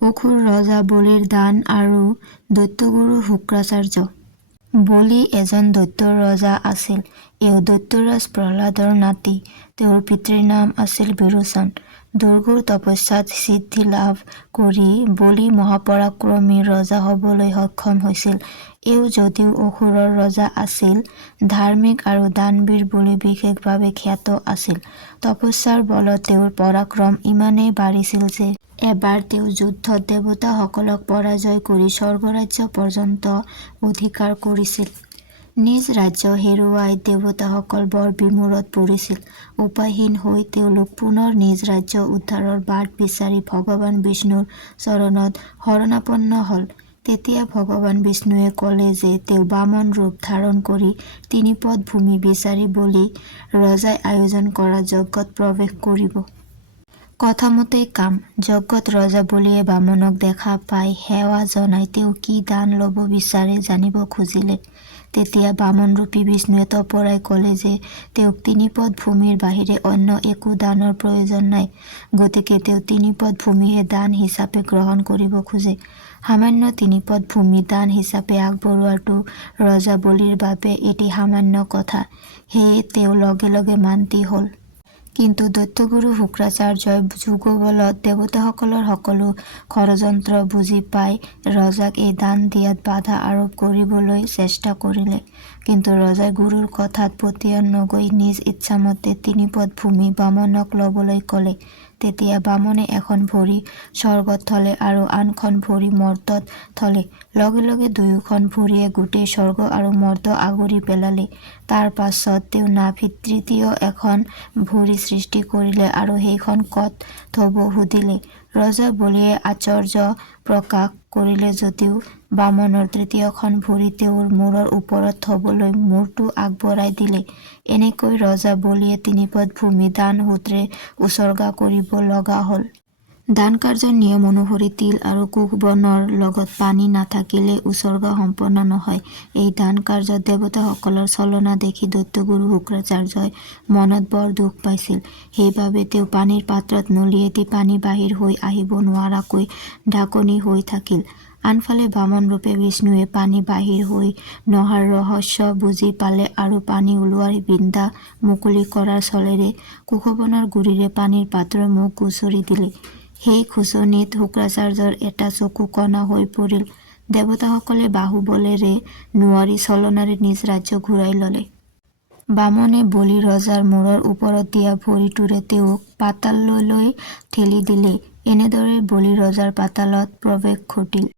অসুৰ ৰজা বলিৰ দান আৰু দৈত্যগুৰু শুক্ৰাচাৰ্য। বলি এজন দৈত্যৰ ৰজা আছিল। এওঁ দৈত্যৰাজ প্ৰহ্লাদৰ নাতি। তেওঁৰ পিতৃৰ নাম আছিল বিৰোচন। দুৰ্ঘোৰ তপস্যাত সিদ্ধি লাভ কৰি বলি মহাপৰাক্ৰমী ৰজা হবলৈ সক্ষম হৈছিল। এওঁ যদিও অসুৰৰ ৰজা আছিল, ধাৰ্মিক আৰু দানবীৰ বুলি বিশেষভাৱে খ্যাত আছিল। তপস্যাৰ বলত তেওঁৰ পৰাক্ৰম ইমানেই বাঢ়িছিল যে এবাৰ তেওঁ যুদ্ধত দেৱতাসকলক পৰাজয় কৰি স্বৰ্গৰাজ্য পৰ্যন্ত অধিকাৰ কৰিছিল। নিজ ৰাজ্য হেৰুৱাই দেৱতাসকল বৰ বিমোৰত পৰিছিল। উপায়হীন হৈ তেওঁলোক পুনৰ নিজ ৰাজ্য উদ্ধাৰৰ বাট বিচাৰি ভগৱান বিষ্ণুৰ চৰণত শৰণাপন্ন হল। তেতিয়া ভগৱান বিষ্ণুৱে ক'লে যে তেওঁ বামন ৰূপ ধাৰণ কৰি তিনিপদ ভূমি বিচাৰি বলি ৰজাই আয়োজন কৰা যজ্ঞত প্ৰৱেশ কৰিব। কথামতেই কাম। যজ্ঞত ৰজা বলিয়ে বামনক দেখা পাই সেৱা জনাই তেওঁ কি দান লব বিচাৰে জানিব খুজিলে। তেতিয়া বামনৰূপী বিষ্ণুৱে তপৰাই ক'লে যে তেওঁক তিনিপদ ভূমিৰ বাহিৰে অন্য একো দানৰ প্ৰয়োজন নাই। গতিকে তেওঁ তিনিপদ ভূমিহে দান হিচাপে গ্ৰহণ কৰিব খোজে। সামান্য তিনিপদ ভূমি দান হিচাপে আগবঢ়োৱাটো ৰজা বলিৰ বাবে এটি সামান্য কথা। সেয়ে তেওঁ লগে লগে মান্তি হল। কিন্তু দৈত্যগুৰু শুক্ৰাচাৰ্যই যুগবলত দেৱতাসকলৰ সকলো ষড়যন্ত্ৰ বুজি পাই ৰজাক এই দান দিয়াত বাধা আৰোপ কৰিবলৈ চেষ্টা কৰিলে। কিন্তু ৰজাই গুৰুৰ কথাত পতিয়ন নগৈ নিজ ইচ্ছামতে তিনিপদ ভূমি বামনক লবলৈ ক'লে। তেতিয়া বামনে এখন ভৰি স্বৰ্গত থলে আৰু আনখন ভৰি মৰ্ত্যত থলে। লগে লগে দুয়োখন ভৰিয়ে গোটেই স্বৰ্গ আৰু মৰ্ত্য আগুৰি পেলালে। তাৰ পাছত তেওঁ নাভিত তৃতীয় এখন ভৰি সৃষ্টি কৰিলে আৰু সেইখন কত থব সুধিলে। ৰজা বলিয়ে আশ্চৰ্য প্ৰকাশ কৰিলে যদিও বামনৰ তৃতীয়খন ভৰি তেওঁৰ মূৰৰ ওপৰত থবলৈ মূৰটো আগবঢ়াই দিলে। এনেকৈ ৰজা বলিয়ে তিনিপদ ভূমি দান সূত্ৰে উচৰ্গা কৰিব লগা হল। দান কাৰ্যৰ নিয়ম অনুসৰি তিল আৰু কুশ বনৰ লগত পানী নাথাকিলে উচৰ্গা সম্পন্ন নহয়। এই দান কাৰ্যত দেৱতাসকলৰ ছলনা দেখি দৈত্যগুৰু শুক্ৰাচাৰ্যই মনত বৰ দুখ পাইছিল। সেইবাবে তেওঁ পানীৰ পাত্ৰত নলীয়েদি পানী বাহিৰ হৈ আহিব নোৱাৰাকৈ ঢাকনি হৈ থাকিল। আনফালে বামনৰূপে বিষ্ণুৱে পানী বাহিৰ হৈ নহাৰ ৰহস্য বুজি পালে আৰু পানী ওলোৱাৰ বিন্দা মুকলি কৰাৰ ছলেৰে কুশবনৰ গুৰিৰে পানীৰ পাত্ৰৰ মুখ গুচৰি দিলে। সেই খুচনিত শুক্ৰাচাৰ্যৰ এটা চকু কণা হৈ পৰিল। দেৱতাসকলে বাহুবলেৰে নোৱাৰি ছলনাৰে নিজ ৰাজ্য ঘূৰাই ললে। বামনে বলি ৰজাৰ মূৰৰ ওপৰত দিয়া ভৰিটোৰে তেওঁক পাতাললৈ ঠেলি দিলে। এনেদৰে বলি ৰজাৰ পাতালত প্ৰৱেশ ঘটিল।